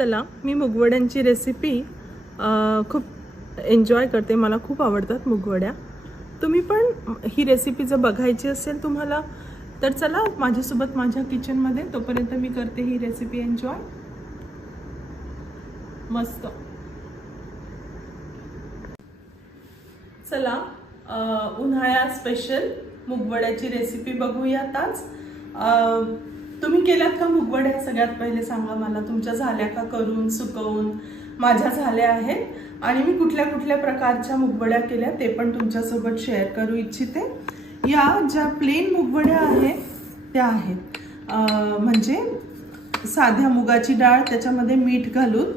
चला मी मुगवड्यांची रेसिपी खूप एन्जॉय करते. मला खूप आवडतात मुगवड्या. तुम्ही पण ही रेसिपी जर बघायची असेल तुम्हाला तर चला माझ्यासोबत माझ्या किचनमध्ये तोपर्यंत मी करते ही रेसिपी एन्जॉय मस्त. चला उन्हाळ्या स्पेशल मुगवड्याची रेसिपी बघूयात आज. तुम्ही केल्यात का मुगवड्या सगळ्यात पहिले? सांगा मला. तुमच्या झाल्या का करून सुकवून? माझ्या झाल्या आहेत आणि मी कुठल्या कुठल्या प्रकारच्या मुगवड्या केल्या ते पण तुमच्यासोबत शेअर करू इच्छिते. या ज्या प्लेन मुगवड्या आहेत त्या आहेत. म्हणजे साध्या मुगाची डाळ त्याच्यामध्ये मीठ घालून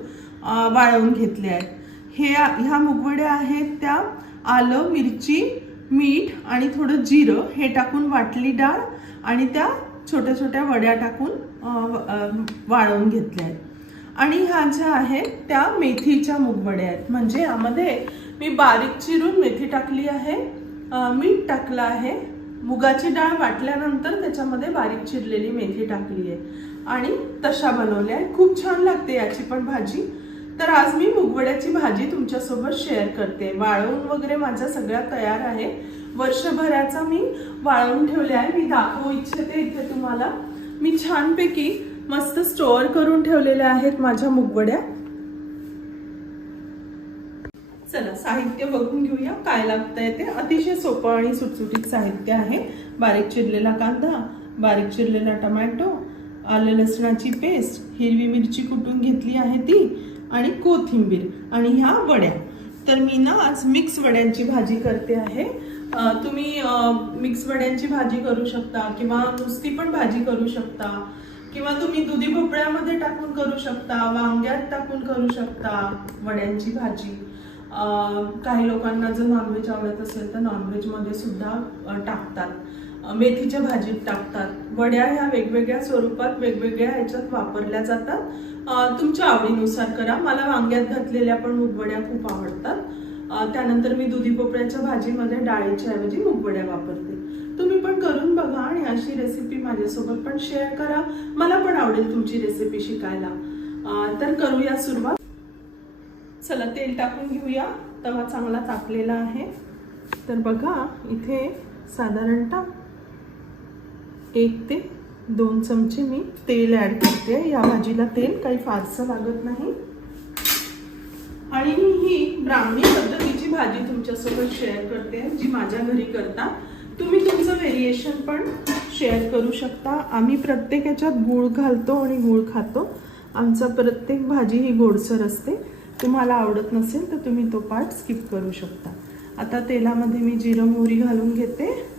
वाळवून घेतले आहेत. हे ह्या मुगवड्या आहेत त्या आलं मिरची मीठ आणि थोडं जिरं हे टाकून वाटली डाळ आणि त्या छोट्या छोट्या वड्या टाकून वाळवून घेतल्या आहेत. आणि ह्या ज्या आहेत त्या मेथीच्या मुगवड्या आहेत. म्हणजे यामध्ये मी बारीक चिरून मेथी टाकली आहे मीठ टाकलं आहे मुगाची डाळ वाटल्यानंतर त्याच्यामध्ये बारीक चिरलेली मेथी टाकली आहे. आणि तशा बनवल्या आहेत. खूप छान लागते याची पण भाजी. तर आज मी मुगवड्याची भाजी तुमच्यासोबत शेअर करते. वाळवून वगैरे माझ्या सगळ्या तयार आहे. वर्षभराचा मी वाळवून ठेवले आहे. मी दाखवू इच्छिते इथे तुम्हाला. मी छानपैकी मस्त स्टोअर करून ठेवलेल्या आहेत माझ्या मुगवड्या. चला साहित्य बघून घेऊया. काय लागतंय ते? अतिशय सोपं आणि सुटसुटीत साहित्य आहे. बारीक चिरलेला कांदा बारीक चिरलेला टमॅटो आलं लसणाची पेस्ट हिरवी मिरची कुटून घेतली आहे ती? आणि कोथिंबीर आणि ह्या वड्या. तर मी ना आज मिक्स वड्यांची भाजी करते आहे. तुम्ही मिक्स वड्यांची भाजी करू शकता किंवा नुसती पण भाजी करू शकता किंवा तुम्ही दुधी भोपळ्यामध्ये टाकून करू शकता वांग्यात टाकून करू शकता वड्यांची भाजी. काही लोकांना जर नॉनव्हेज आवडत असेल तर नॉनव्हेजमध्ये सुद्धा टाकतात. मेथीच्या भाजीत टाकतात. वड्या ह्या वेगवेगळ्या स्वरूपात वेगवेगळ्या ह्याच्यात वापरल्या जातात. तुमच्या आवडीनुसार करा. मला वांग्यात घातलेल्या पण मुगवड्या खूप आवडतात. त्यानंतर मी दुधी भोपळ्याच्या भाजीमध्ये डाळीच्या ऐवजी मुगवड्या वापरते. तुम्ही पण करून बघा आणि अशी रेसिपी माझ्यासोबत पण शेअर करा. मला पण आवडेल तुमची रेसिपी शिकायला. तर करूया सुरुवात. चला तेल टाकून घेऊया. तवा चांगला तापलेला आहे. तर बघा इथे साधारणतः एक ते दोन चमचे मी तेल ॲड करते. या भाजीला तेल काही फारसं लागत नाही. आणि मी ही ब्राह्मणी पद्धतीची भाजी तुमच्यासोबत शेअर करते जी माझ्या घरी करता. तुम्ही तुमचं व्हेरिएशन पण शेअर करू शकता. आम्ही प्रत्येक याच्यात गूळ घालतो आणि गूळ खातो. आमचा प्रत्येक भाजी ही गोडसर असते. तुम्हाला आवडत नसेल तर तुम्ही तो पार्ट स्किप करू शकता. आता तेलामध्ये मी जिरं मोहरी घालून घेते.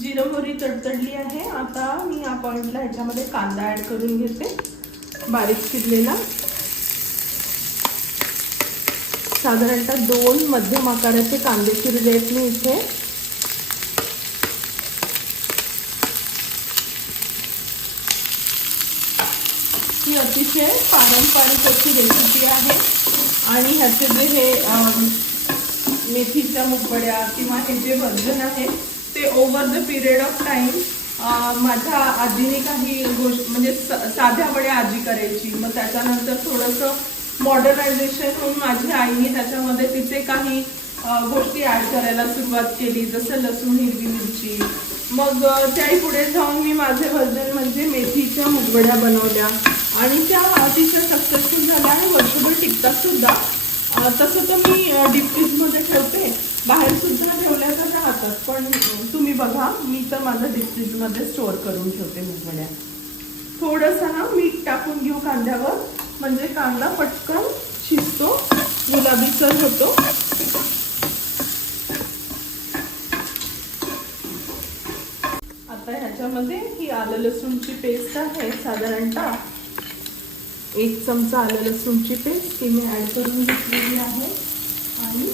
जिरं मोहरी तडतडली आहे. आता मी या पॉइंटला ह्याच्यामध्ये कांदा ऍड करून घेते. बारीक चिरलेला. साधारणतः दोन मध्यम आकाराचे कांदे चिरले आहेत मी इथे. ही अतिशय पारंपरिक अशी रेसिपी आहे. आणि ह्याचे जे हे मेथीच्या मुकबड्या किंवा हे जे वर्जन आहे ते over the period of time माझ्या आजीने काही गोष्ट म्हणजे साध्या वड्या आजी करायची. मग त्याच्यानंतर थोडंसं मॉडर्नायझेशन होऊन माझ्या आईने त्याच्यामध्ये तिचे काही गोष्टी ॲड करायला सुरुवात केली जसं लसूण हिरवी मिरची. मग त्याही पुढे जाऊन मी माझे वर्जन म्हणजे मेथीच्या मुगवड्या बनवल्या. आणि त्या अतिशय सक्सेसफुल झाल्या आणि वर्षभर टिकतात सुद्धा तसं तर मी डीप फ्रीजमध्ये ठेवते. बाहेर सुद्धा ठेवल्या तर राहतात पण तुम्ही बघा मी तर माझं डिस्ट्रीजमध्ये स्टोअर करून ठेवते मुगवड्या थोडंसं ना मीठ टाकून घेऊ कांद्यावर म्हणजे कांदा पटकन शिजतो गुलाबीसर होतो आता ह्याच्यामध्ये ही आलं लसूणची पेस्ट आहे साधारणतः एक चमचा आलं लसूणची पेस्ट ती मी ॲड करून घेतलेली आहे. आणि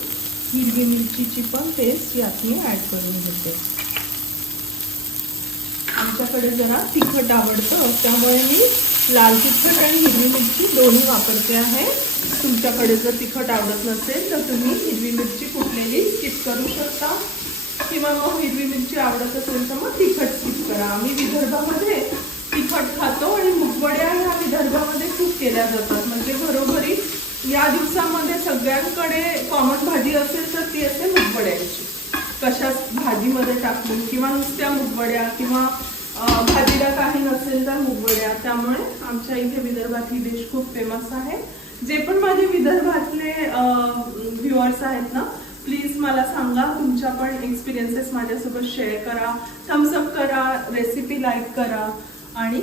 हिरवी मिरचीची पण पेस्ट यात मी ॲड करून घेते. आमच्याकडे जरा तिखट आवडतं त्यामुळे मी लाल तिखट आणि हिरवी मिरची दोन्ही वापरते आहे. तुमच्याकडे जर तिखट आवडत नसेल तर तुम्ही हिरवी मिरची कुठलेली स्किप करू शकता. किंवा मग हिरवी मिरची आवडत असेल तर मग तिखट स्किप करा. आम्ही विदर्भामध्ये तिखट खातो आणि मुगवड्या ह्या विदर्भामध्ये खूप केल्या जातात. या दिवसामध्ये सगळ्यांकडे कॉमन भाजी असेल तर ती असते मुगवड्याची. कशात भाजीमध्ये टाकून किंवा नुसत्या मुगवड्या किंवा भाजीला काही नसेल तर मुगवड्या. त्यामुळे आमच्या इथे विदर्भात ही डिश खूप फेमस आहे. जे पण माझे विदर्भातले व्ह्युअर्स आहेत ना प्लीज मला सांगा. तुमच्या पण एक्सपिरियन्सेस माझ्यासोबत शेअर करा. थम्सअप करा रेसिपी लाईक करा. आणि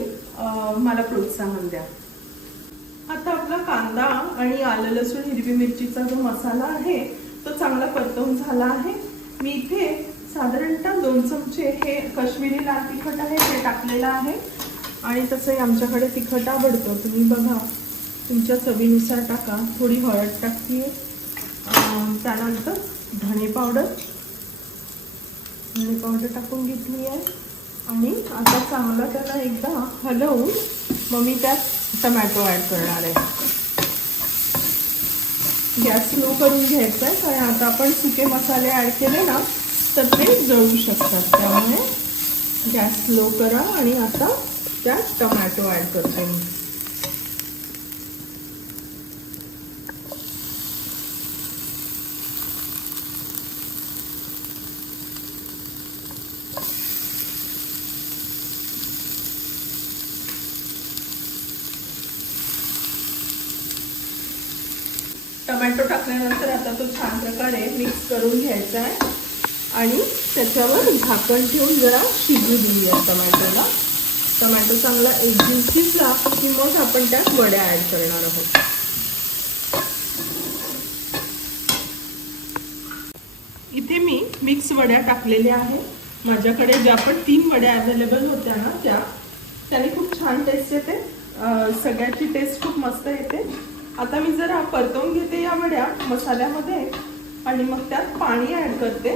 मला प्रोत्साहन द्या. आता आपला कांदा आणि आलं लसूण हिरवी मिरचीचा जो मसाला आहे तो चांगला परतवून झाला आहे. मी इथे साधारणतः दोन चमचे हे कश्मीरी लाल तिखट आहे ते टाकलेलं आहे. आणि तसंही आमच्याकडे तिखट आवडतं. तुम्ही बघा तुमच्या चवीनुसार टाका. थोडी हळद टाकते त्यानंतर धणे पावडर. धणे पावडर टाकून घेतली आहे. आणि आता चांगला त्याला एकदा हलवून मग मी त्यात टमॅटो ॲड करणार आहे. गॅस स्लो करून घ्यायचा आहे कारण आता आपण सुके मसाले ॲड केले ना तर ते जळू शकतात. त्यामुळे गॅस स्लो करा आणि आता त्यात टमॅटो ॲड करते मी. टमॅटो टाकल्यानंतर आता तो छान प्रकारे मिक्स करून घ्यायचा आहे. आणि त्याच्यावर झाकण ठेवून जरा शिजू देऊया टमॅटोला. टमॅटो चांगला एक शिजला की मग आपण त्यात वड्या ॲड करणार आहोत. इथे मी मिक्स वड्या टाकलेल्या आहेत. माझ्याकडे ज्या पण तीन वड्या अवेलेबल होत्या ना त्या त्याने खूप छान टेस्ट येते. सगळ्याची टेस्ट खूप मस्त येते. आता मी जरा परतवून घेते या वड्या मसाल्यामध्ये आणि मग त्यात पाणी ॲड करते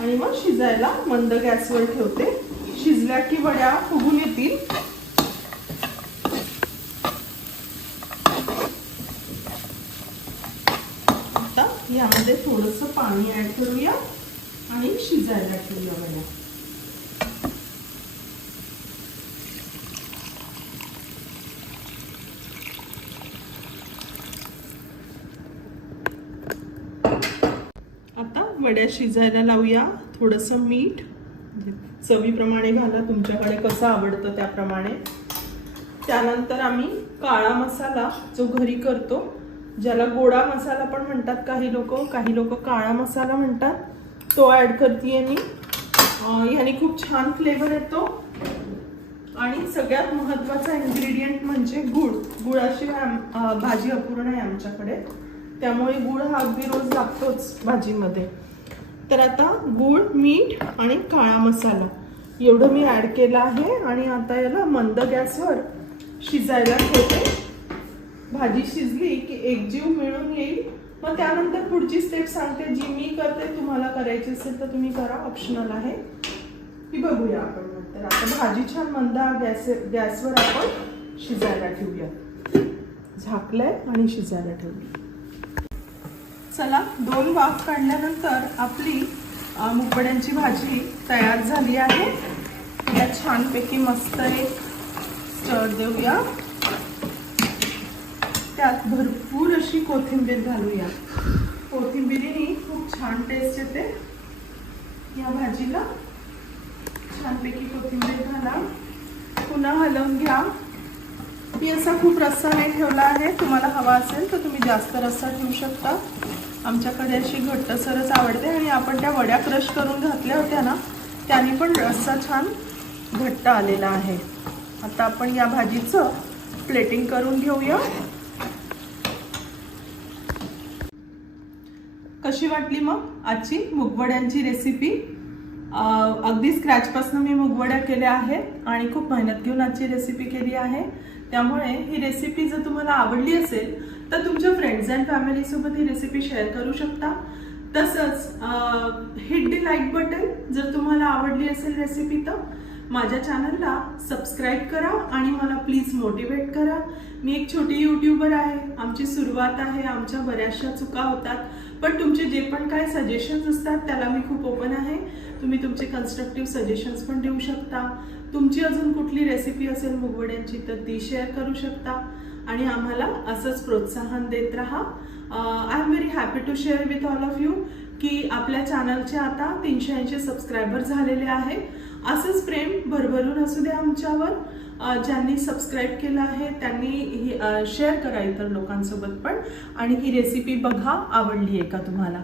आणि मग शिजायला मंद गॅसवर ठेवते. शिजल्या की वड्या फुगून येतील. आता यामध्ये थोडंसं पाणी ॲड करूया आणि शिजायला ठेवूया वड्या आता वड्या शिजायला लावूया. थोडंसं मीठ. चवीप्रमाणे घाला. तुमच्याकडे कसं आवडतं त्याप्रमाणे. त्यानंतर आम्ही काळा मसाला जो घरी करतो ज्याला गोडा मसाला पण म्हणतात काही लोक काही लोक काळा मसाला म्हणतात तो ॲड करते मी. ह्याने खूप छान फ्लेवर येतो. आणि सगळ्यात महत्त्वाचा इन्ग्रेडियंट म्हणजे गुळ. गुळाशिवाय आम- भाजी अपूर्ण आहे आमच्याकडे. त्यामुळे गुळ हा अगदी रोज लागतोच भाजीमध्ये. तर आता गुळ मीठ आणि काळा मसाला. एवढं मी ॲड केलं आहे आणि आता याला मंद गॅसवर शिजायला ठेवते. भाजी शिजली की एकजीव मिळून येईल. मग त्यानंतर पुढची स्टेप सांगते. जी मी करते तुम्हाला करायची असेल तर तुम्ही करा. ऑप्शनल आहे. ती बघूया आपण नंतर. आता भाजी छान मंद गॅस गॅसवर आपण शिजायला ठेवूया. झाकलंय आणि शिजायला ठेवली चला दोन वाफ काढल्यानंतर आपली मुकड्यांची भाजी तयार झाली आहे. या छानपैकी मस्त एक स्टर देऊया. त्यात भरपूर अशी कोथिंबीर घालूया. कोथिंबिरीने खूप छान टेस्ट येते. या भाजीला छानपैकी कोथिंबीर घाला. पुन्हा हलवून घ्या. मी असा खूप रस्सा नाही ठेवला आहे. तुम्हाला हवा असेल तर तुम्ही जास्त रस्सा ठेवू शकता. आमच्याकडे अशी घट्टसरच आवडते आणि आपण त्या वड्या क्रश करून घातल्या होत्या ना त्याने पण रस्सा छान घट्ट आलेला आहे. आता आपण या भाजीचं प्लेटिंग करून घेऊया. कशी वाटली मग आजची मुगवड्यांची रेसिपी अगदी स्क्रॅचपासून मी मुगवड्या केल्या आहेत आणि खूप मेहनत घेऊन आजची रेसिपी केली आहे. त्यामुळे ही रेसिपी जर तुम्हाला आवडली असेल तर तुमच्या फ्रेंड्स अँड फॅमिलीसोबत ही रेसिपी शेअर करू शकता. तसंच हिट दी लाईक बटन जर तुम्हाला आवडली असेल रेसिपी तर माझ्या चॅनलला सबस्क्राईब करा आणि मला प्लीज मोटिवेट करा. मी एक छोटी यूट्यूबर आहे. आमची सुरुवात आहे. आमच्या बऱ्याचशा चुका होतात. पण तुमचे जे पण काय सजेशन्स असतात त्याला मी खूप ओपन आहे. तुम्ही तुमचे कन्स्ट्रक्टिव्ह सजेशन्स पण देऊ शकता. तुमची अजून कुठली रेसिपी असेल मुगवड्यांची तर ती शेअर करू शकता. आणि आम्हाला असंच प्रोत्साहन देत राहा. I am very happy to share with all of you की आपल्या चॅनलचे आता तीनशे ऐंशी सबस्क्रायबर झालेले आहे. असंच प्रेम भरभरून असू दे आमच्यावर. ज्यांनी सबस्क्राईब केलं आहे त्यांनी ही शेअर करा इतर लोकांसोबत पण. आणि ही रेसिपी बघा आवडली आहे का तुम्हाला?